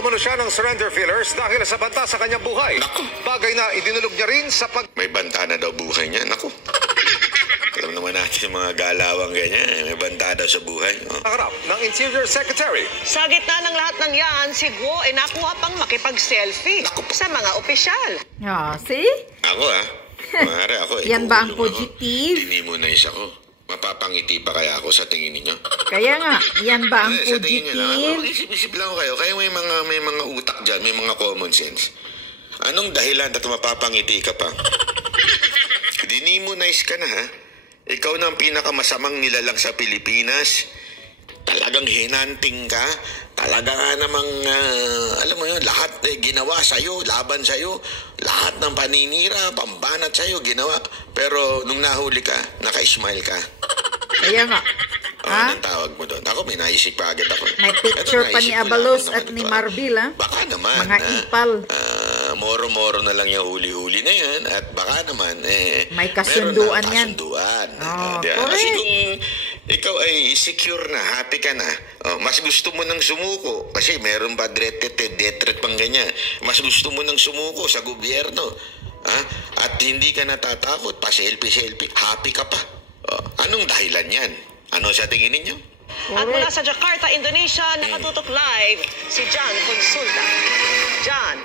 umano siya ng surrender fillers dahil sa banta sa kanyang buhay. Naku. Bagay na idinulog niya rin sa May banta na daw buhay niya. Naku. Alam naman natin yung mga galawang ganyan. May banta daw sa buhay. Oh. Nakarap ng Interior Secretary. Sa gitna ng lahat ng yan, si Guo ay nakuha pang makipag-selfie sa mga opisyal. See? Ako Mare, ako Yan ba ang ikukulong ako. positive? Dinimunize ako. Mapapangiti pa kaya ako sa tingin ninyo? Kaya nga, yan ba ang Sa tingin nyo lang, positive? mag-isip-isip lang kayo. Kaya may mga utak dyan, may mga common sense. Anong dahilan at mapapangiti ka pa? Dinimunize ka na, ha? Ikaw na ang pinakamasamang nilalang sa Pilipinas. Talagang hinanting ka. Talaga nga namang, alam mo yun, lahat ginawa sa'yo, laban sa'yo. Lahat ng paninira, pambanat sa'yo, ginawa. Pero nung nahuli ka, naka-smile ka. Kaya nga. Anong tawag mo doon? Ako, may naisip pa agad ako. May picture pa ni Abalos at ni Marbil, ha? Baka naman. Mga ipal. Moro-moro na lang yung huli-huli na yan. At baka naman, may kasunduan meron na yan. kasunduan. Correct. Kasi kung ikaw ay secure na, happy ka na, mas gusto mo nang sumuko. Kasi meron ba death threat pang ganyan. Mas gusto mo nang sumuko sa gobyerno. At hindi ka natatakot, pa-selfie, happy ka pa. Anong dahilan yan? Ano sa tingin ninyo? At mula sa Jakarta, Indonesia, nakatutok live si John Consulta. John.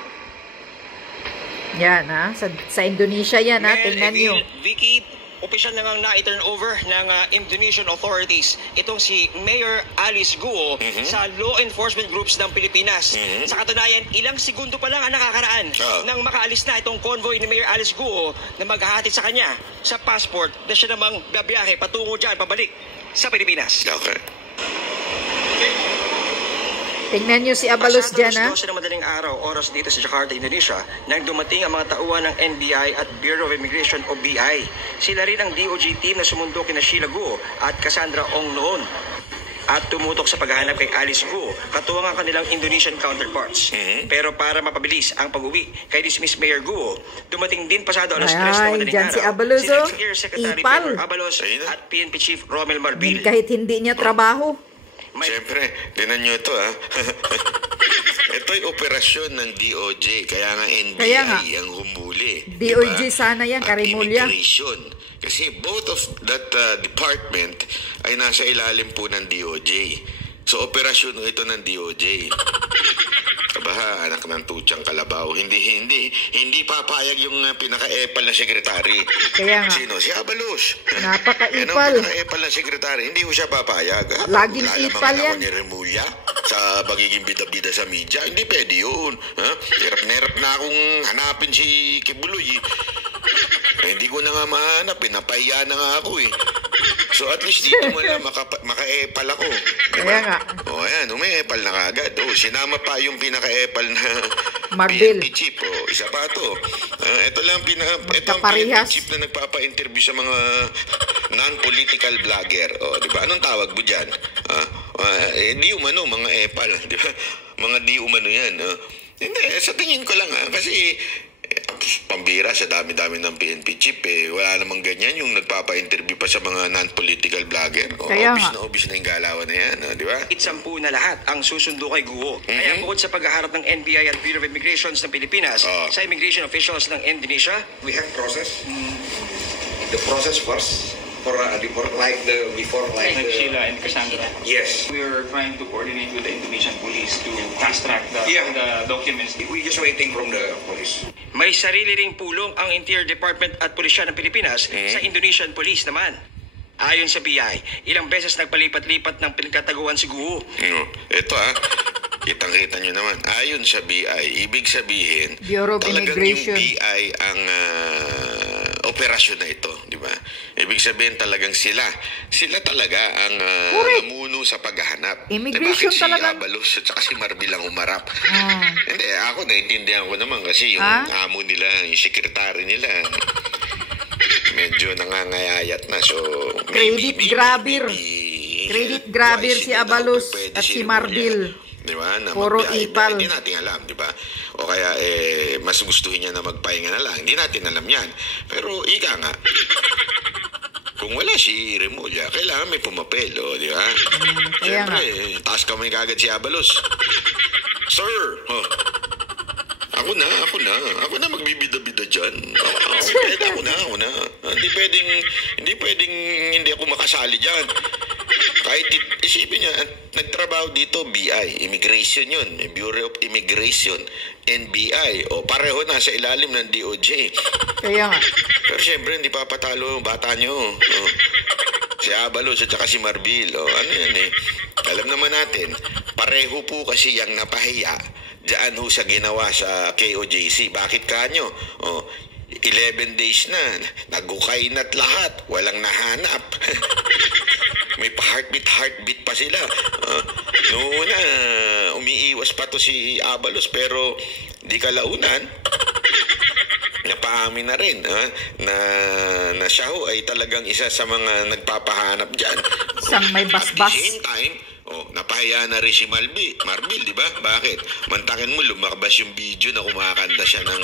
Yan, ha? Sa Indonesia yan, ha? Tingnan nyo. Vicky, opisyal na nga na-turn over ng Indonesian authorities itong si Mayor Alice Guo sa law enforcement groups ng Pilipinas. Sa katunayan, ilang segundo pa lang ang nakakaraan nang makaalis na itong convoy ni Mayor Alice Guo na maghahatid sa kanya sa passport na siya namang babiyahe patungo dyan, pabalik sa Pilipinas. Okay. Tingnan nyo si Abalos dyan, ha? Pasado ng madaling araw, oras dito sa Jakarta, Indonesia, nang dumating ang mga tauhan ng NBI at Bureau of Immigration o BI. Sila rin ang DOJ team na sumundo kina Sheila Guo at Cassandra Ong noon at tumutok sa paghahanap kay Alice Guo, katuwang ang kanilang Indonesian counterparts. Pero para mapabilis ang pag-uwi kay dismissed Mayor Guo, dumating din pasado alas 3 ng madaling dyan araw si Abalos, sila Air Secretary ipal. Pedro Abalos at PNP Chief Romel Marbil. Kahit hindi niya trabaho. Siyempre, tinan nyo ito, ha? Ito'y operasyon ng DOJ, kaya nga NBI ang humuli. DOJ diba? sana yan, At Karimulya. immigration. Kasi both of that department ay nasa ilalim po ng DOJ. So, operasyon ito ng DOJ. Kabaha, anak ng tutsang kalabaw. Hindi papayag yung pinaka-epal na sekretary. Kaya nga. Sino? Si Abalos. Napaka-ipal. Yan ang pinaka-epal na sekretary. Hindi ko siya papayag. Laging ipal yan. Ako ni Remulla sa pagiging bida-bida sa media. Hindi pwede yun. Hirap na akong hanapin si Kibuloy. Hindi ko na nga mahanap. Napahiya na nga ako eh. So at least dito mo lang maka-epal ako. Kaya nga. O ayan, umi-epal na kagad. Sinama pa yung pinaka-epal na Marbil. PNP chief. Isa pa to. Ito lang ito ang Parehas. PNP chief na nagpapa-interview sa mga non-political vlogger. Di ba? Anong tawag mo dyan? Di umano, mga epal. Di ba? Mga di umano yan. Hindi, sa tingin ko lang kasi pambira sa dami-dami ng PNP chief wala namang ganyan yung nagpapa-interview pa sa mga non-political vlogger. Obvious na yung galawan na yan, di ba? Itsampu na lahat ang susundo kay Guo. Kaya bukod sa paghaharap ng NBI at Bureau of Immigrations ng Pilipinas sa immigration officials ng Indonesia, we have process. The process first for like Sheila and Cassandra. Yes. We are trying to coordinate with the Indonesian police to fast track the documents. We just waiting from the police. may sarili ring pulong ang Interior Department at Pulisya ng Pilipinas sa Indonesian Police naman. Ayon sa BI, ilang beses nagpalipat-lipat ng pinagkataguan si Guo. Ito kitang-kita nyo naman. Ayon sa BI, ibig sabihin, Bureau of talagang Immigration. yung BI ang operasyon na ito, di ba? Ibig sabihin talagang sila talaga ang namuno sa paghahanap. Immigration bakit talaga. Si Abalos at saka si Marbil ang umarap? Hindi, ako naiintindihan ko naman kasi yung amo nila, yung sekretary nila, medyo nangangayayat na. So, Credit grabber si Abalos at si Marbil. Diba? Na puro ipal. Hindi natin alam, di ba? O kaya, mas gustuhin niya na magpahinga na lang. Hindi natin alam yan. Pero, ika nga, kung wala si Remulla, kailangan may pumapel, di ba? Siyempre, taas kamay kagad si Abalos. Sir, ako na magbibida-bida dyan. Ako na. Hindi pwedeng hindi ako makasali dyan. Kahit isipin niya, nagtrabaho dito, BI, Immigration yun, Bureau of Immigration, NBI, o pareho na sa ilalim ng DOJ. Kaya nga. Pero siyempre, hindi papatalo yung bata nyo. Si Abalos at saka si Marbil. Ano yan eh. Alam naman natin, pareho po kasi yung napahiya diyan ho sa ginawa sa KOJC. Bakit kanyo? 11 days na, nagukay na't lahat, walang nahanap. May pa-heartbeat pa sila. Noon na, umiiwas pa to si Abalos, pero di kalaunan, napaamin na rin na siya ho ay talagang isa sa mga nagpapahanap dyan. Isang may basbas. At the same time, napahiya na rin si Marbil, di ba? Bakit? Mantakin mo, lumabas yung video na kumakanta siya ng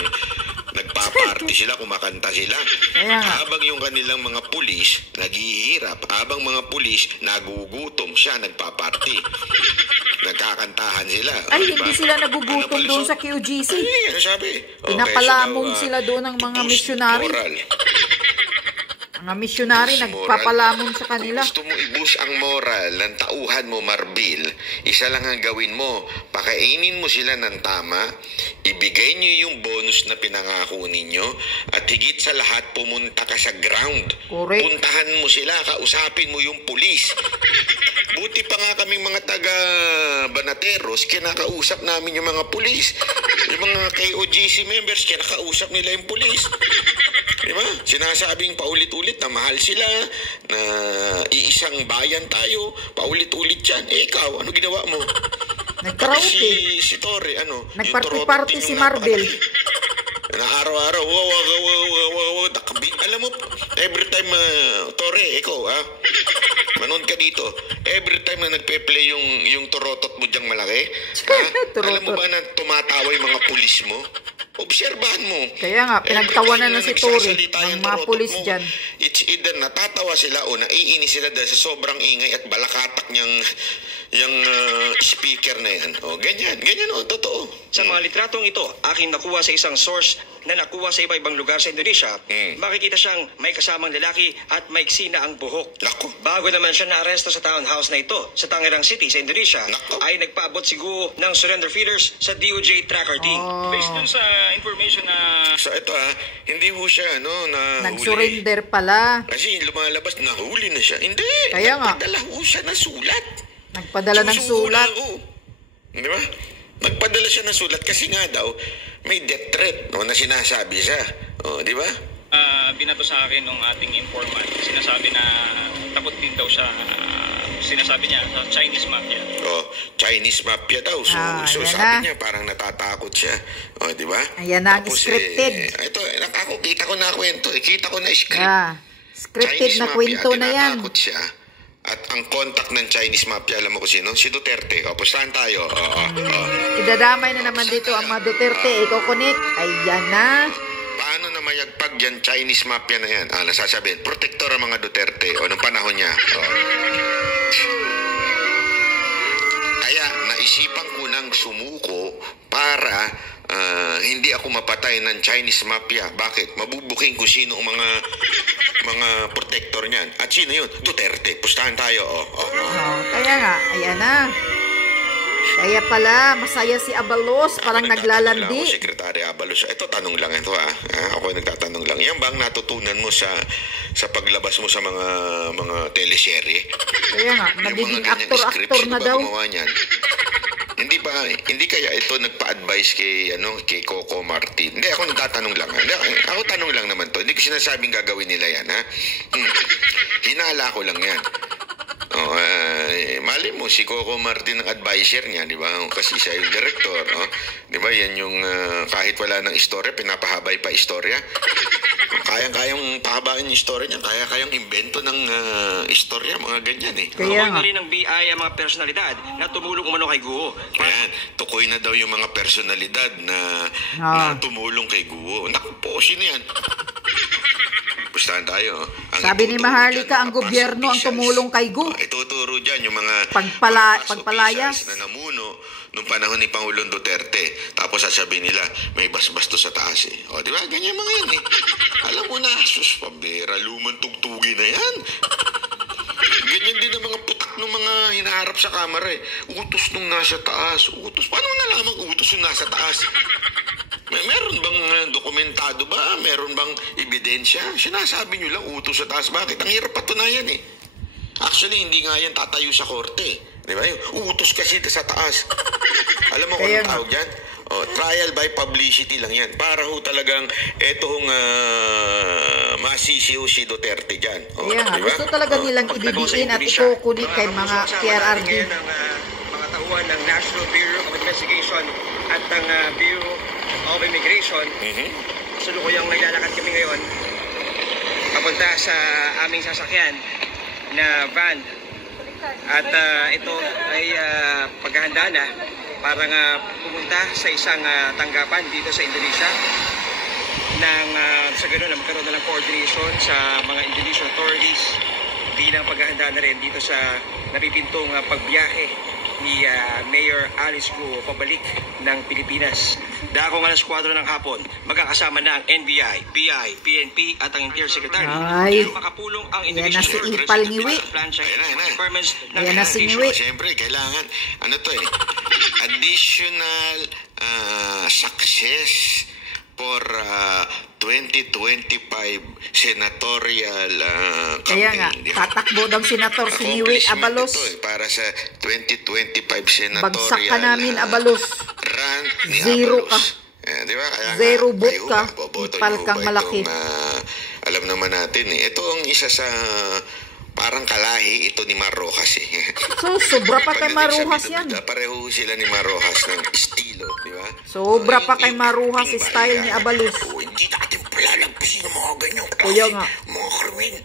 nagpa-party sila, kumakanta sila. Habang yung kanilang mga pulis naghihirap, habang mga pulis nagugutom, siya nagpa-party. Nagkakantahan sila. Ay, diba? Hindi sila nagugutom doon sa QGC. Ay, ano sabi? Pinapalamon sila doon ng mga missionary. Mga missionary nagpapalamon sa kanila. Kung gusto mo i-boost ang moral ng tauhan mo, Marbil, isa lang ang gawin mo. Pakainin mo sila ng tama, ibigay nyo yung bonus na pinangako ninyo, at higit sa lahat, pumunta ka sa ground. Correct. Puntahan mo sila, kausapin mo yung pulis. Buti pa nga kaming mga taga-Banateros, kinakausap namin yung mga pulis. Yung mga KOGC members, kinakausap nila yung pulis. Diba? Sinasabing paulit-ulit na mahal sila, na iisang bayan tayo, paulit-ulit yan. Ikaw, ano ginawa mo? Nagkaraoke. Si Torre, ano? Nagparty-party si Marbil. Na araw-araw, alam mo, every time, Torre, ikaw, manood ka dito, every time na nagpe-play yung turotot mo dyang malaki, alam mo ba na tumatawa yung mga pulis mo? Obserbahan mo. Kaya nga, pinagtawanan na si Tori ng mga pulis dyan. It's either natatawa sila o naiinis sila dahil sa sobrang ingay at balakatak niyang speaker na yan. Ganyan, totoo. Sa mga litratong ito, aking nakuha sa isang source na nakuha sa iba-ibang lugar sa Indonesia, makikita siyang may kasamang lalaki at maiksi na ang buhok. Naku. Bago naman siya naaresto sa townhouse na ito sa Tangerang City sa Indonesia, ay nagpaabot si Guo ng surrender feeders sa DOJ tracker team. Based dun sa information na... So ito hindi ho siya nag-surrender pala. Kasi lumalabas, nahuli na siya. Hindi. Kaya nga. Nagpadala ho siya ng sulat. Nagpadala ng sulat. Di ba? Nagpadala siya ng sulat kasi nga daw may death threat na sinasabi siya. Di ba? Binato sa akin ng ating informant. Sinasabi na takot din daw siya. Sinasabi niya sa Chinese mafia. Chinese mafia daw. So sabi niya parang natatakot siya. Di ba? Ayan na, scripted. Ito, kita ko na kwento. Kita ko na script. Scripted na kwento na yan. Tinatakot siya. At ang contact ng Chinese mafia, alam mo kung sino? Si Duterte. Pustahan tayo. Idadamay na naman dito ang mga Duterte. Iko-connect. Ayan na. Paano na mayagpag yan Chinese mafia na yan? Nasasabihin, protektor ang mga Duterte o nung panahon niya. Kaya naisipan ko nang sumuko para hindi ako mapatay ng Chinese mafia. Bakit? Mabubuking kung sino ang mga protector niyan. At sino yun? Duterte. Pustahan tayo. Kaya nga, ayan na. Kaya pala, masaya si Abalos, parang naglalandi. Ako, Secretary Abalos. Ito, tanong lang ito ako ay nagtatanong lang. Yan ba ang natutunan mo sa paglabas mo sa mga teleserye? Kaya nga, nagiging aktor-aktor na daw. Hindi kaya ito nagpa-advise kay Coco Martin. Hindi, ako nagtatanong lang. Ako tanong lang naman to. Hindi ko sinasabing gagawin nila yan, Hinala ko lang yan. Mali mo, si Coco Martin ang advisor niya, di ba? Kasi siya yung director, di ba? Yan yung kahit wala ng istorya, pinapahabay pa istorya. Kayang-kayang pahabain yung istorya niya, kayang imbento ng istorya, mga ganyan Kaya nga. Tukoy na rin ng BI ang mga personalidad na tumulong umano kay Guo. Ayan, tukoy na daw yung mga personalidad na tumulong kay Guo. Naku po, sino yan? Pustahan tayo. Sabi ni Maharlika, ang gobyerno ang tumulong kay Guo. Ituturo dyan yung mga pagpalaya na namuno nung panahon ni Pangulong Duterte. Tapos sasabihin nila, may basbasto sa taas eh. O, di ba? Ganyan mga yan eh. Alam mo na, sus, pambera, lumang tugtugi na yan. Ganyan din ang mga putak ng mga hinaharap sa kamera eh. Utos nung nasa taas. Utos. Paano nalamang utos nung nasa taas? Meron bang dokumentado ba? Meron bang ebidensya? Sinasabi nyo lang utos sa taas. Bakit? Ang hirap patunayan eh. Actually, hindi nga yan tatayo sa korte. Di ba? Yung utos kasi sa taas. Alam mo kung anong tawag yan? Oh, trial by publicity lang yan. Para ho talagang etong masisiyo si Duterte dyan. Oh, Kaya nga, diba? gusto talaga nilang ididiin at ikukunin kay mga PRRD. Ngayon ang mga tauhan ng National Bureau of Investigation at ng Bureau of Immigration. Sulukuyang naglalakad kami ngayon papunta sa aming sasakyan na van. At ito ay paghahanda na para nga pumunta sa isang tanggapan dito sa Indonesia nang sa ganoon magkaroon na ng coordination sa mga Indonesian authorities bilang paghahanda na rin dito sa napipintong pagbiyahe ni Mayor Alice Guo pabalik ng Pilipinas. Dakong alas 4 ng hapon, magkakasama na ang NBI, BI, PNP at ang Interior Secretary. Ay, pero makapulong ang yan na si Indonesian Ipal Ngiwi. Ayan na si Ngiwi. Siyempre, kailangan, ano to eh, additional success for 2025 senatorial Kaya campaign. nga, Di ba? tatakbo daw Senator si Ngiwi Accomplishment Abalos. ito eh, para sa 2025 senatorial Bagsak ka namin, Abalos. run ni Zero Abalos. ka. Di ba? Kaya Zero nga, vote kayo ka. ba, boboto Ipal niyo kang ba malaki. itong, alam naman natin eh. Ito ang isa sa parang kalahi ito ni Mar Rojas eh. So, sobra pa kay Pagdating sa Maruhas yan. bida-bida, pareho sila ni Mar Rojas ng estilo, di ba? Sobra pa kay Hindi- Maruhas hindi style ba ni yan? Abalos. Hindi natin palalagpasin yung mga ganyan. Kuya nga. Mga karwin.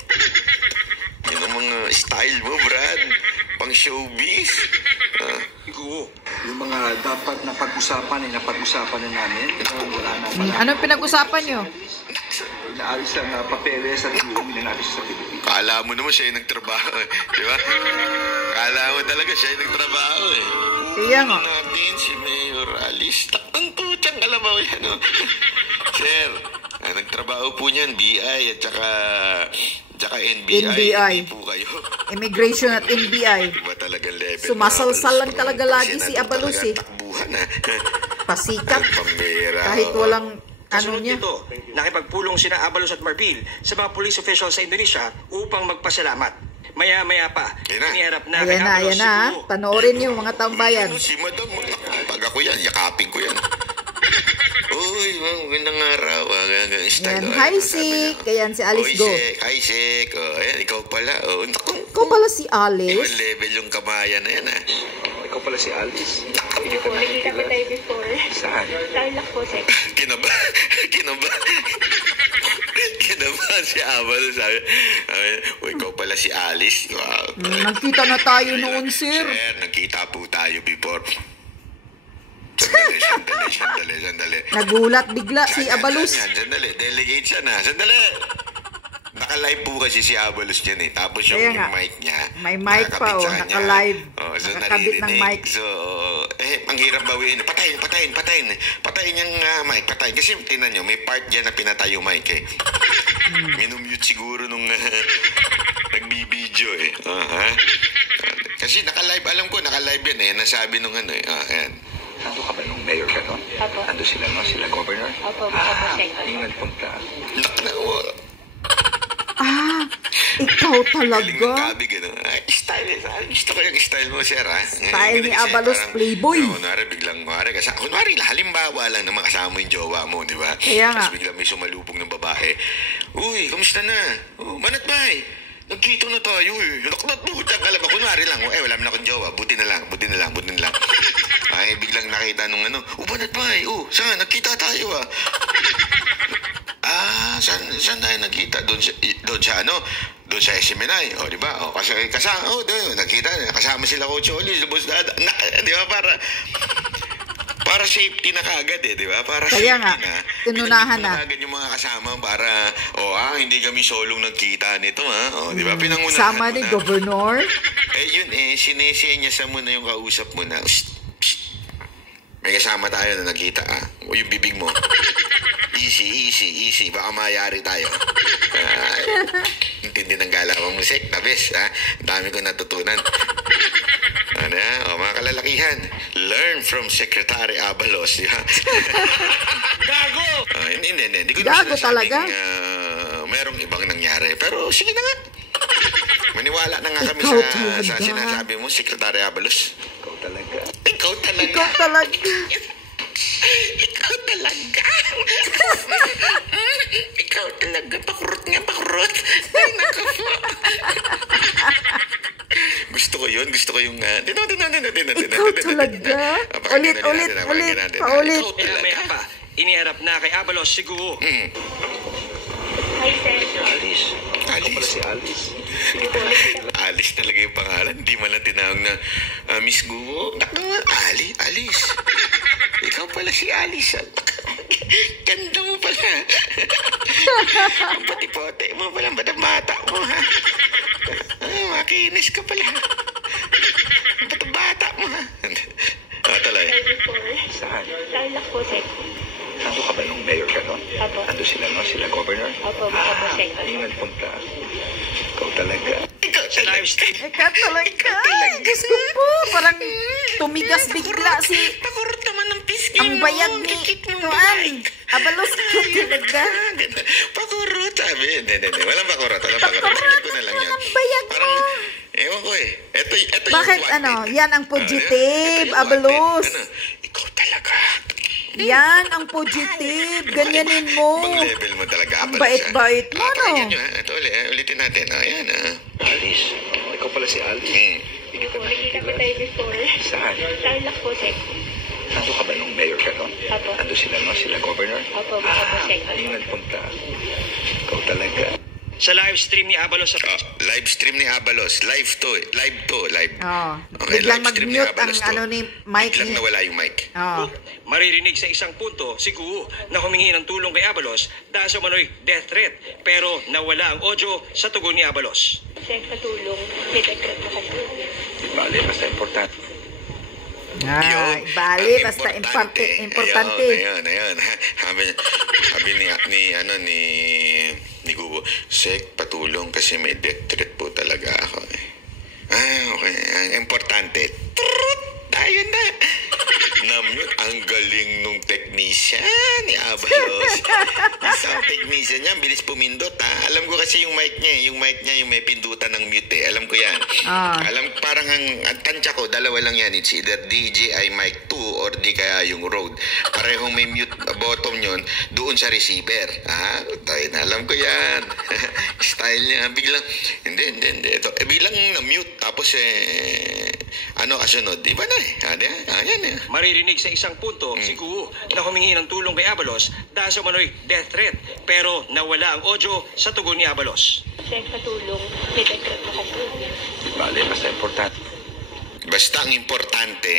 Yan ang mga style mo, Brad. Pang showbiz. Guo, yung mga dapat na pag-usapan ay napag-usapan na namin. Wala na pala. Anong pinag-usapan nyo? Inaalis ang papeles at inaalis sa Pilipinas. Kala mo naman siya yung nagtrabaho eh. Di ba? Kala mo talaga siya yung nagtrabaho eh. Kaya nga. Natin si Mayor Alice. Takang tutsang kalabaw yan. Oh. Sir, nagtrabaho po niyan, BI at saka NBI. NBI. Hindi po kayo. Immigration at NBI. Iba talaga level. Sumasalsal lang Parang talaga lagi si senador Abalos talaga eh. Takbuhan Pasikat. Pambira. Kahit walang ano Kasunod niya. nito, nakipagpulong sina Abalos at Marbil sa mga police officials sa Indonesia upang magpasalamat. Maya-maya pa, Ayan na. iniharap na Ayan na, ayan na. Cebu. Panoorin nyo mga tambayan. Ano, si Madam, pag ako yan, yakapin ko yan. Uy, magandang araw. Ang style. Yan, Oh, hi ano sabi Sik. niya? Ayan si Alice Go. Hi Sik. Oh, ayan, ikaw pala. Oh, naku, Ikaw pala si ibang Alice. level yung kamayan na yan, ah. Ikaw pala si Alice. Hindi po, nakita ko tayo before. Saan? Tarlac po, sir. Kinabahan si Abel. Sabi, ikaw pala si Alice. Wow. Nagkita na tayo noon, sir. Sir, nagkita po tayo before. Sandali. Nagulat bigla si Abalos. Sandali, delegate siya na. Sandali. Naka-live po kasi si Abalos dyan eh. Tapos yung Kaya nga. mic niya. May mic pa, nakakabit oh, sa kanya. naka-live. So Nakakabit ng naririnig. mic. So, ang hirap bawiin. Patayin. Patayin yung mic. Patayin. Kasi tinan nyo, may part dyan na pinatay yung mic eh. Minumute siguro nung nagbibideo eh. Kasi naka-live, alam ko, naka-live yan eh. Nasabi nung ano eh. Ayan. Ando ka ba nung mayor ka doon? Apo. Ando sila, no? Sila governor? Opo, check. Yung nagpunta. Ikaw Galing ng talaga. kabig, ano. Style eh. Gusto ko yung style mo, sir, ha? Style ni Kasi Abalos, parang, playboy. Kunwari, biglang, kunwari, halimbawa lang na makasama yung jowa mo, di ba? Kaya nga. Tapos biglang may sumalubong ng babae. Uy, kamusta na? Oh, manat ba eh? Nagkita na tayo eh. Naklat mo, tiyang kalaba. Kunwari lang, wala na akong jowa. Buti na lang. Ay, biglang nakita nung ano, banat ba eh? Saan? Nagkita tayo ah. Saan tayo nagkita? Doon sa ano? Doon sa SMNI, di ba? Kasi kasama, doon, nagkita, kasama sila Coach Oli, lubos dada, di ba, para safety na kagad di ba? Para Kaya safety nga, na. tinunahan na. Kagad yung mga kasama para, hindi kami solong nagkita nito, di ba? Pinangunahan Sama mo ni na. Governor. Yun sinesenyasa mo na yung kausap mo na, May kasama tayo na nakita, O yung bibig mo. Easy. Baka mayari tayo. Intindi ng galawang musik. Tabis, Ang dami ko natutunan. Mga kalalakihan. Learn from Secretary Abalos. Gago! Hindi ko Gago talaga. Merong ibang nangyari. Pero sige na nga. Maniwala na nga kami Ikaw sa talaga. sinasabi mo, Secretary Abalos. Ikaw talaga. Ikaw talaga. Ikaw talaga. Ikaw talaga. Ikaw talaga. Pakurot nga, pakurot. Ay, naku po. Gusto ko yun. Gusto ko yung... Ikaw talaga. Ulit. Paulit. Maya pa, iniharap na kay Abalos si Guo. Hi, sir. Alice. Ikaw pala si Alice. Alice talaga yung pangalan. Hindi man lang tinawag na Miss Guo. Alice. Ikaw pala si Alice. Ganda mo pala. Ang pati-pote mo pala. Bata mo, ha? Makinis ka pala. Bata mo, ha? Talay. Before. Saan? Tarlac po, sir. Nando ka ba nung mayor ka nun? Apo. Nando sila, no? Sila governor? Opo, sir. Ayun nagpunta. Ikaw talaga. Ikaw Sa talaga. live stream, Ikaw talaga. Diyos ko po. Parang tumigas bigla si... Pakurot naman ng pisngi Ang bayag ni... Kuan. Abalos ko talaga. Pakurot, sabi. Hindi. Walang pakurot. Sabi ko na lang yan. Ang bayag mo. Parang, ewan ko eh. Ito Bakit yung wanted. Yan ang positive, Abalos. Ikaw talaga. Yan ang positive. Ganyanin mo. Ibang level mo talaga. Ang Abalos, bait-bait mo, no? Pakinggan nyo, Ito ulitin natin. Ayan, Alice. Ikaw pala si Alice. Opo, nagkita pa tayo before. Saan? Tarlac po, sir. Nando ka ba nung mayor ka nun? Apo. Nando sila, no? Sila governor? Opo, sir. Ayun nagpunta. Ikaw talaga. sa live stream ni Abalos sa Live stream ni Abalos. Live to. Oh, Okay, biglang live stream ni mag-mute ang Abalos to. ni Mike. Biglang nawala yung mic. Oh. Maririnig sa isang punto si Guo na humingi ng tulong kay Abalos dahil sa umano'y death threat pero nawala ang audio sa tugon ni Abalos. Sir, patulong. May decret po kasi. Bale, basta importante. Bali, basta importante. Ayun. Sabi ni Gubo, Sek, patulong kasi may death threat po talaga ako. Okay. Ang importante, tayo na. Namute, ang galing nung technician ni Abalos. Isang technician niya, bilis pumindot ha. Alam ko kasi yung mic niya, yung may pindutan ng mute eh. Alam ko yan. Alam, parang ang tansya ko, dalawa lang yan. It's either DJI mic 2 or di kaya yung Rode. Parehong may mute bottom yun doon sa receiver. Tayo na, alam ko yan. Style niya, biglang, hindi. Ito, biglang na-mute. Tapos kasunod? Iba na yan eh. Maririnig sa isang punto si Guo na humingi ng tulong kay Abalos dahil sa umano'y death threat pero nawala ang audio sa tugon ni Abalos. Sir, patulong. May decret po kasi. Bale, basta importante. Basta ang importante.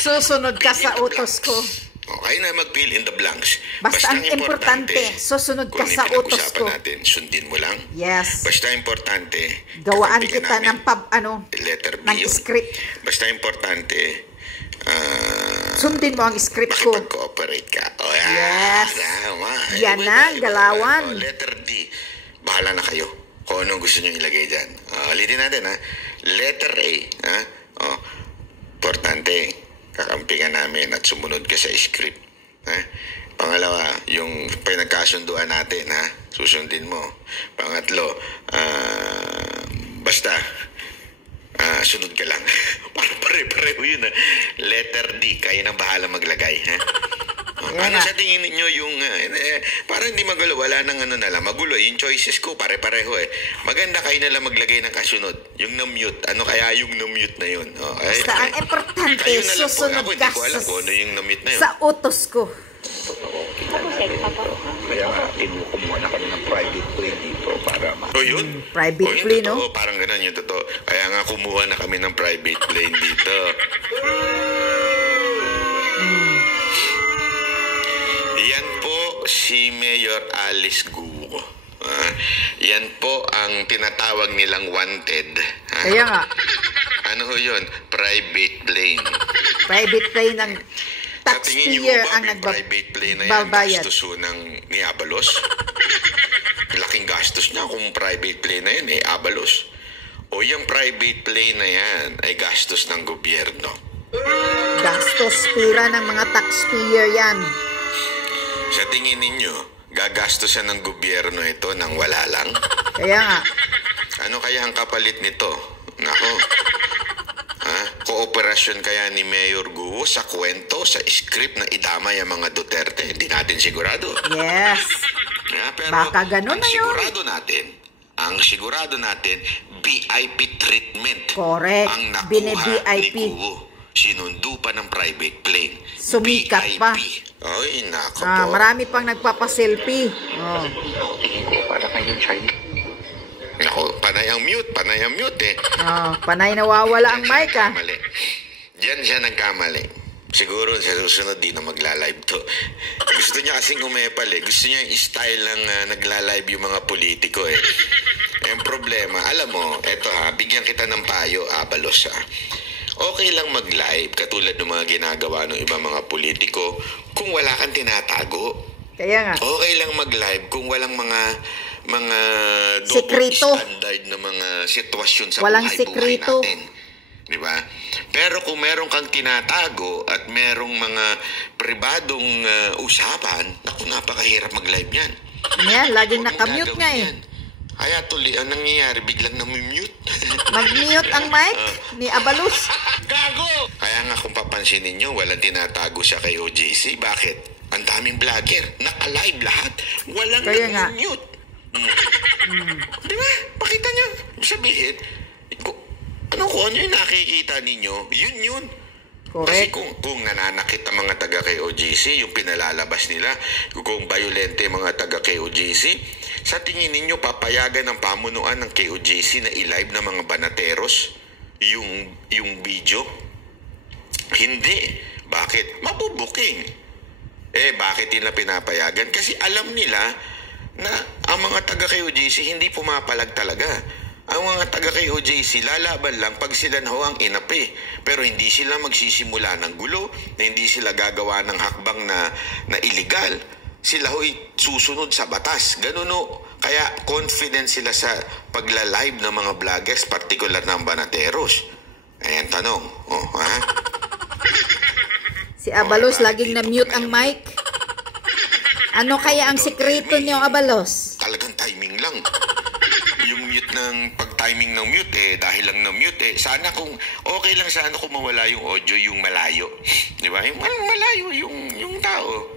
Susunod ka sa utos ko. Okay na mag-fill in the blanks. Basta ang importante, susunod ka sa utos ko. Kung natin, sundin mo lang. Yes. Basta importante. Gawaan kakampihan kita namin. ng letter B ng yun. script. Basta importante, Sundin mo ang script ko. makipag-cooperate ka. Yes. Tama. Yan na, galawan. Letter D. Bahala na kayo kung anong gusto nyo ilagay dyan. Ulitin natin, Letter A. Importante. Kakampihan namin at sumunod ka sa script. Pangalawa, yung pinagkasunduan natin, susundin mo. Pangatlo, basta, sunod ka lang. Parang pare-pareho yun. Letter D, kayo nang bahala maglagay. Ano sa tingin ninyo yung, parang hindi magulo, wala nang magulo. Yung choices ko, pare-pareho Maganda kayo nalang maglagay ng kasunod. Yung na-mute, ano kaya yung na-mute na yun? Basta ang importante, kayo na lang po. susunod Ako, ka hindi ko alam kung ano yung na-mute na yun. sa utos ko. Ako, sir, papa. Kaya nga, kumuha na kami ng private plane dito para Yun. Private Yung plane, totoo, no? parang ganun yung totoo. Kaya nga kumuha na kami ng private plane dito. Yan po si Mayor Alice Guo. Yan po ang tinatawag nilang wanted. Kaya nga. Ano ho yun? Private plane. Private plane ng Sa tingin niyo taxpayer ba ang may private plane na yan nagbabayad. gastos ni Abalos? Laking gastos niya kung private plane na yan, Abalos. O yung private plane na yan ay gastos ng gobyerno. Gastos pira ng mga taxpayer yan. Sa tingin ninyo, gagastosan ng gobyerno ito nang wala lang? Kaya nga, Ano kaya ang kapalit nito? Nako. Kooperasyon kaya ni Mayor Guo sa kwento, sa script na idamay ang mga Duterte? Hindi natin sigurado. yes. Pero Baka ganun na yun. Ang sigurado natin, VIP treatment. Correct. Ang nakuha Bine-VIP. ni Guo. Sinundo pa ng private plane. Sumikat VIP. pa. Ay, nako po. Marami pang nagpapaselfie. Oh. Para kayong Chinese. Nako, panay ang mute Oh, panay nawawala ang mic ah. Nagkamali. Diyan siya nagkamali. Siguro sa susunod di na magla-live to. Gusto niya kasing umepal Gusto niya yung style ng nagla-live yung mga politiko Ang problema, alam mo, eto bigyan kita ng payo, Abalos Okay lang mag-live katulad ng mga ginagawa ng ibang mga politiko kung wala kang tinatago. Kaya nga. Okay lang mag-live kung walang mga double Sekreto. standard na mga sitwasyon sa Walang buhay-buhay sekreto. natin. Diba? Pero kung meron kang tinatago at merong mga pribadong usapan, naku, napakahirap mag-live yan. Yan, laging Huwag mong nakamute gagawin nga yan. Kaya tuloy, ang nangyayari, biglang namimute. Mag-mute ang mic ni Abalos. Kaya nga kung papansinin nyo, walang tinatago siya kay OJC. Bakit? Ang daming vlogger. Naka-live lahat. Walang Kaya nga. nag-mute. Diba? Pakita nyo. Sabihin, kung ano yung nakikita ninyo, yun. Kasi Correct. kung nananakit ang mga taga kay OJC, yung pinalalabas nila, kung violente mga taga kay OJC, sa tingin ninyo papayagan ng pamunuan ng kay OJC na i-live ng mga banateros yung video? Hindi. Bakit? Mabubuking. Bakit nila pinapayagan? Kasi alam nila na ang mga taga kay OJC hindi pumapalag talaga. Ang mga taga kay OJC lalaban lang pag sila na ang inapi. Pero hindi sila magsisimula ng gulo, na hindi sila gagawa ng hakbang na illegal. Sila susunod sa batas. Ganun Kaya confident sila sa pagla-live ng mga vloggers, particular ng banateros. Ayan tanong. Si Abalos laging na-mute ang mic. Ano kaya ang sekreto niyo, Abalos? Talagang timing lang. Yung mute pag-timing ng mute, dahil lang ng mute, sana kung, okay lang sana kung mawala yung audio, yung malayo. Di ba? Yung malayo, yung tao.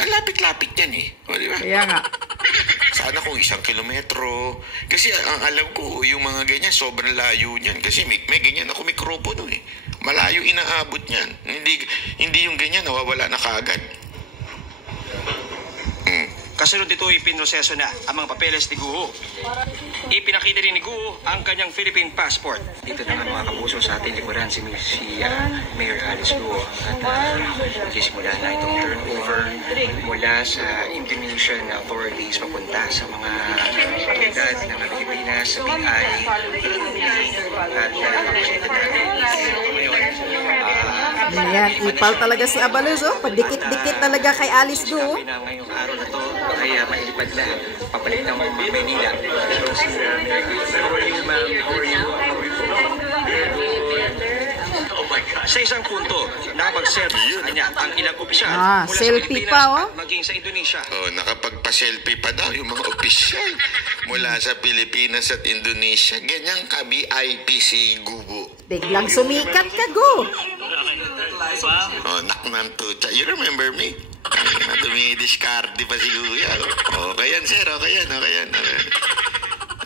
Ang lapit-lapit yan di ba? Kaya nga. Sana kung 1 kilometro. Kasi ang alam ko, yung mga ganyan, sobrang layo niyan. Kasi may ganyan ako mikropono Malayo inaabot niyan. Hindi yung ganyan, nawawala na kaagad. Kasunod nito, ipinroseso na ang mga papeles ni Guo. Ipinakita rin ni Guo ang kanyang Philippine passport. Dito naman mga kapuso sa ating likuran si Mayor Alice Guo. At nagsisimula na itong turnover mula sa Indonesian authorities papunta sa mga otoridad ng Pilipinas, sa BI. At makikita natin ngayon. Yan, ipal talaga si Abalos Padikit-dikit talaga kay Alice Guo. Sabi na ngayong araw na to, kaya mailipad na papalit ng Maynila. So, si how are you, ma'am? How are you? Oh my God. Sa isang punto, nakapag-selfie niya ang ilang opisyal mula sa selfie Pilipinas pa, at maging sa Indonesia. Nakapagpa-selfie pa daw yung mga opisyal mula sa Pilipinas at Indonesia. Ganyan ka-VIP si Gubo. Biglang sumikat ka, Go. Nakman tuta. You remember me? Tumidiskarte pa si Kuya. Okay yan, sir. Okay yan.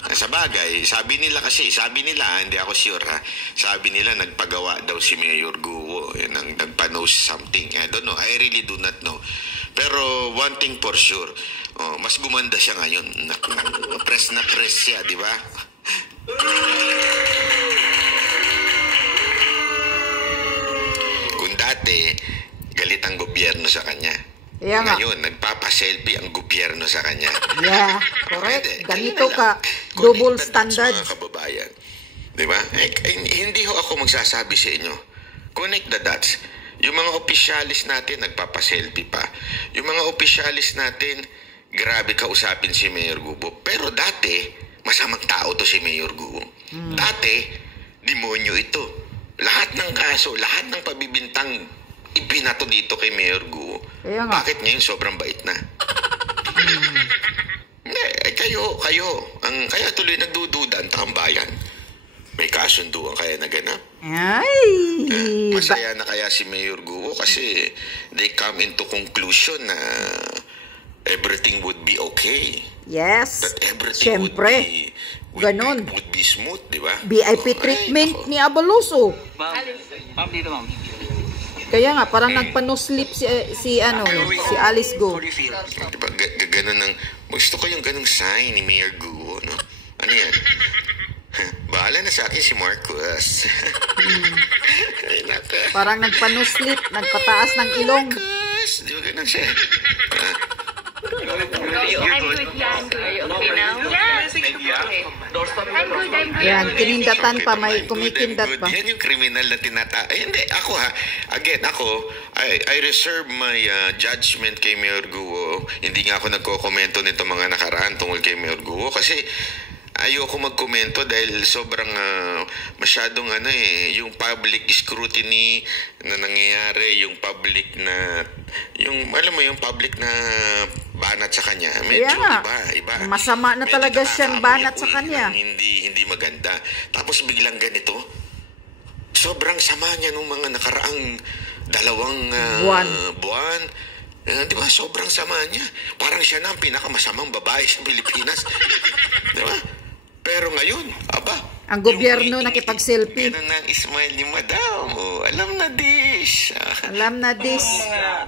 Sa bagay, sabi nila, hindi ako sure sabi nila nagpagawa daw si Mayor Guo, nagpa-nose something. I don't know, I really do not know. Pero one thing for sure, mas gumanda siya ngayon. Press na press siya, di ba? Kung dati, galit ang gobyerno sa kanya. Yeah, ngayon, nagpapa-selfie ang gobyerno sa kanya. Yeah, correct. Ganito Hindi ka, lang. double Connected standard. sa mga kababayan. Di ba? Hindi ho ako magsasabi sa inyo. Connect the dots. Yung mga opisyalis natin, nagpapaselfie pa. Yung mga opisyalis natin, grabe kausapin si Mayor Guo. Pero dati, masamang tao to si Mayor Guo. Dati, demonyo ito. Lahat ng kaso, lahat ng pabibintang ipinato dito kay Mayor Guo. Bakit ngayon sobrang bait na? Hindi, kayo. Kaya tuloy nagdududa ang taong bayan. May kasunduan kaya naganap? Ay! Masaya na kaya si Mayor Guo kasi they come into conclusion na everything would be okay. Yes. That everything Siyempre. would be smooth, di ba? VIP treatment ni Abalos, oh. Ma'am, dito ma'am. Kaya nga, parang nagpa-no-sleep si Alice Go. Diba, ganun ng, gusto ko yung ganung sign ni Mayor Guo, no? Ano yan? Bahala na sa akin si Marcos. Ay, naka. Parang nagpa-no-sleep, nagpataas ng ilong. Marcos! Di ba ganun siya? I'm good yan. Are you okay now? Yes. I'm good. Yan, kinindatan pa, may kumikindat pa. Yan yung kriminal na hindi, ako again, I reserve my judgment kay Mayor Guo. Hindi nga ako nagko-komento nito mga nakaraan tungkol kay Mayor Guo kasi ayoko magkomento dahil sobrang masyadong yung public scrutiny na nangyayari, yung public na yung public na banat sa kanya. Medyo iba. Masama na talaga siyang banat sa kanya. Hindi maganda. Tapos biglang ganito. Sobrang sama niya nung mga nakaraang 2 buwan. Di ba? Sobrang sama niya. Parang siya na ang pinakamasamang babae sa Pilipinas. Di ba? Pero ngayon, ang gobyerno nakipag-selfie. Ganun na ang smile ni Madam. Oh, alam na this. Alam na this.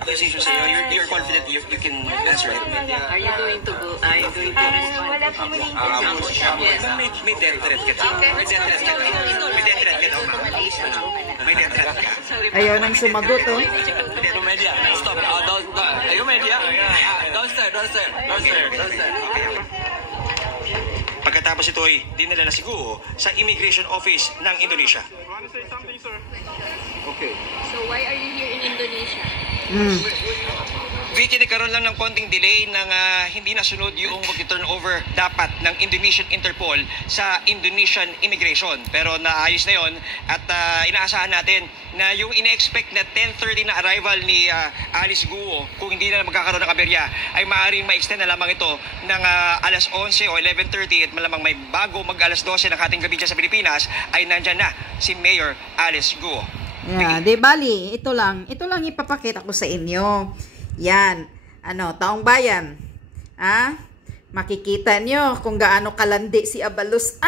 Accusation sa'yo, you're confident you can answer it. Are you going to go? Are you going to respond? Wala po Yes. May death threat ka. May death threat ka. May death threat ka. Ayaw nang sumagot, oh. Media, stop. Are you media? Downstairs. Pagkatapos ito ay dinala na si Guo sa Immigration Office ng Indonesia. So why are you here in Indonesia? Vicky, nagkaroon lang ng konting delay ng hindi nasunod yung mag-turn over dapat ng Indonesian Interpol sa Indonesian Immigration. Pero naayos na yon at inaasahan natin na yung ine-expect na 10:30 na arrival ni Alice Guo, kung hindi na magkakaroon ng aberya, ay maaaring ma-extend na lamang ito ng alas 11 o 11:30 at malamang may bago mag-alas 12 ng ating gabi dyan sa Pilipinas ay nandyan na si Mayor Alice Guo. Yeah, di bali, ito lang ipapakita ko sa inyo. Yan, taong bayan. Makikita nyo kung gaano kalandi si Abalos.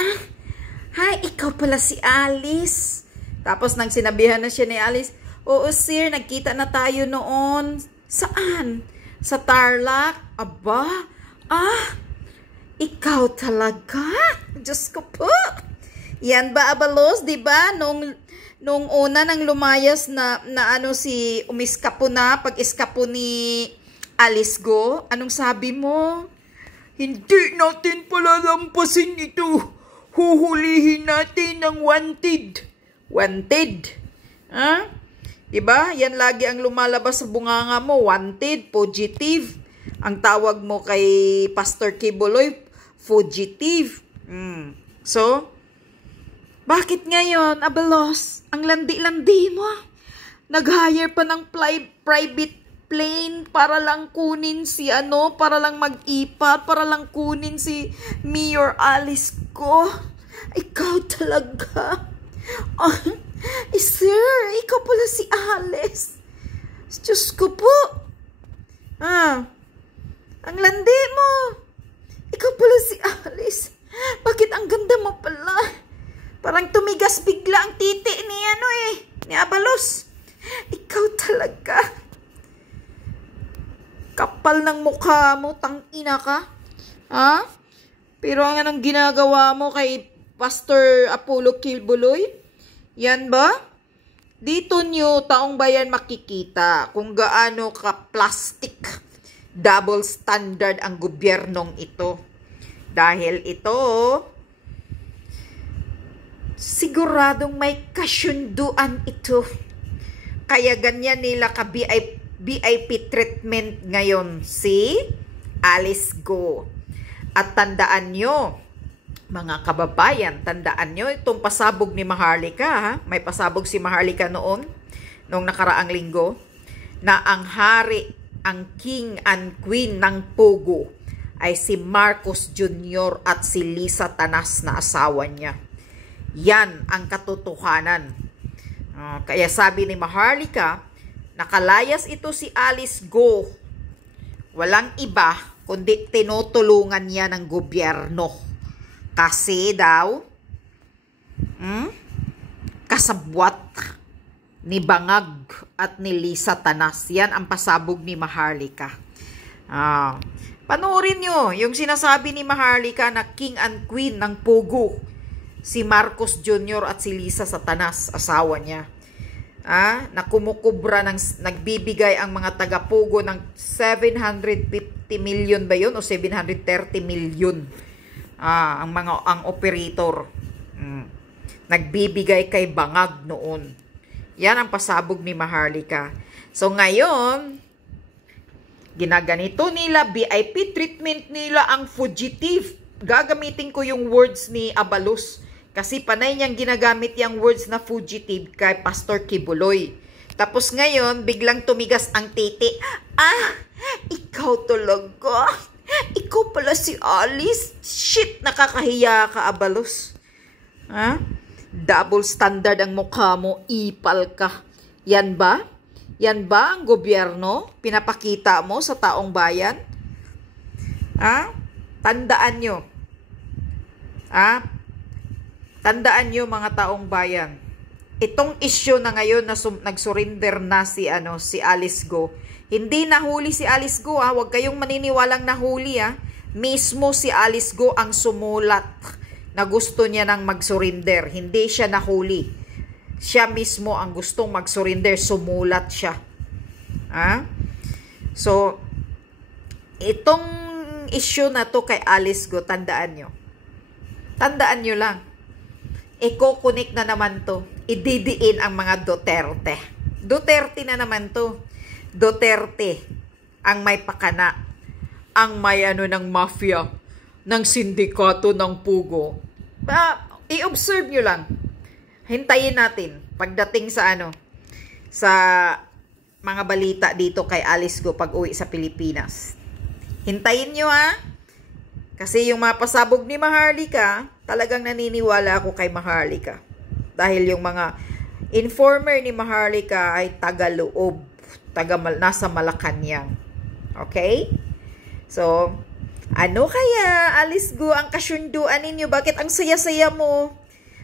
Hi, ikaw pala si Alice. Tapos nang sinabihan na siya ni Alice, oo sir, nagkita na tayo noon. Saan? Sa Tarlac? Aba, ikaw talaga? Diyos ko po. Yan ba, Abalos, di ba? Nung una nang lumayas na si umiskapo na, pag-iskapo ni Alice Go, anong sabi mo? Hindi natin palalampasin ito. Huhulihin natin ng wanted. Wanted. Diba? Yan lagi ang lumalabas sa bunganga mo. Wanted, fugitive. Ang tawag mo kay Pastor Kibuloy, fugitive. So, bakit ngayon, Abalos, ang landi-landi mo? Nag-hire pa ng private plane para lang kunin para lang mag-ipat, para lang kunin si Mayor Alice ko. Ikaw talaga. Sir, ikaw pala si Alice. Diyos ko po. Ang landi mo. Ikaw pala si Alice. Bakit ang ganda mo pala? Parang tumigas bigla ang titi ni Abalos. Ikaw talaga. Kapal ng mukha mo, tangina ka. Pero anong ginagawa mo kay Pastor Apollo Kilbuloy? Yan ba? Dito nyo, taong bayan, makikita kung gaano ka plastic, double standard ang gobyernong ito. Dahil ito, siguradong may kasunduan ito. kaya ganyan nila ka VIP treatment ngayon si Alice Go. At tandaan nyo, mga kababayan, tandaan nyo itong pasabog ni Maharlika, ha? May pasabog si Maharlika noong nakaraang linggo, na ang hari, ang king and queen ng Pogo ay si Marcos Jr. at si Lisa Tanas na asawa niya. Yan ang katotohanan. Kaya sabi ni Maharlika, nakalayas ito si Alice Go. Walang iba kundi tinutulungan niya ng gobyerno. Kasi daw, kasabwat ni Bangag at ni Lisa Tanas. Yan ang pasabog ni Maharlika. Panoorin nyo yung sinasabi ni Maharlika na king and queen ng Pogo, si Marcos Jr. at si Lisa Tanas, asawa niya. Na kumukubra, nagbibigay ang mga taga-Pogo ng 750 million ba yun? O 730 million ang operator. Nagbibigay kay Bangag noon. Yan ang pasabog ni Maharlika. So ngayon, ginaganito nila, VIP treatment nila ang fugitive. Gagamitin ko yung words ni Abalos. Kasi panay niyang ginagamit yung words na fugitive kay Pastor Kibuloy. Tapos ngayon, biglang tumigas ang titi. Ikaw talaga. Ikaw pala si Alice. Shit, nakakahiya ka, Abalos. Double standard ang mukha mo, ipal ka. Yan ba? Yan ba ang gobyerno? Pinapakita mo sa taong bayan? Tandaan nyo. Tandaan nyo mga taong bayan. Itong issue na ngayon na nag-surrender na si Alice Go. Hindi nahuli si Alice Go, Huwag kayong maniniwalang nahuli, Mismo si Alice Go ang sumulat na gusto niya nang mag-surrender. Hindi siya nahuli. Siya mismo ang gustong mag-surrender. Sumulat siya. So, itong issue na to kay Alice Go, tandaan nyo. Tandaan nyo lang. Iko-connect na naman to. Ididiin ang mga Duterte. Duterte na naman to. Duterte ang may pakana. Ang may ng mafia. Ng sindikato ng Pogo. I-observe nyo lang. Hintayin natin pagdating sa sa mga balita dito kay Alice Go pag uwi sa Pilipinas. Hintayin nyo, Kasi yung mga pasabog ni Maharlika, talagang naniniwala ako kay Maharlika. Dahil yung mga informer ni Maharlika ay taga-loob, nasa Malacanang. Okay? So, ano kaya, Alice Go, ang kasunduan ninyo? Bakit ang saya-saya mo?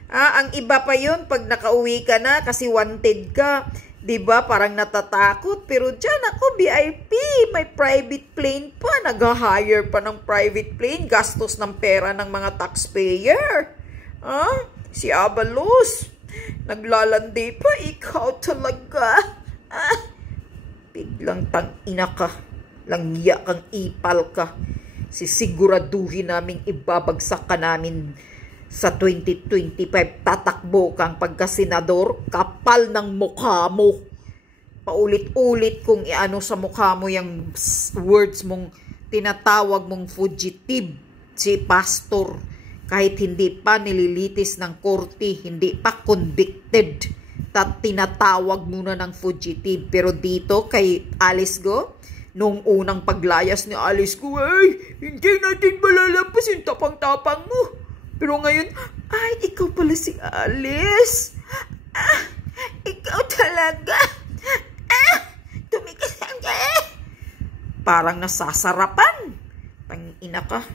Ang iba pa yun pag nakauwi ka na kasi wanted ka. Diba? Parang natatakot. Pero dyan ako, VIP. May private plane pa. Nag-hire pa ng private plane. Gastos ng pera ng mga taxpayer. Si Abalos. Naglalandi pa. Ikaw talaga. Biglang tang-ina ka. Langya kang ipal ka. Sisiguraduhin naming ibabagsak ka namin sa 2025. Tatakbo kang pagkasenador, kapal ng mukha mo. Paulit-ulit kung sa mukha mo yung words mong tinatawag mong fugitive si pastor. Kahit hindi pa nililitis ng korte, hindi pa convicted, tinatawag muna ng fugitive. Pero dito kay Alice Go, nung unang paglayas ni Alice Go, hindi natin malalampas yung tapang-tapang mo. Pero ngayon, ikaw pala si Alice. Ikaw talaga. Tumigas ka. Parang nasasarapan. Pang-ina ka.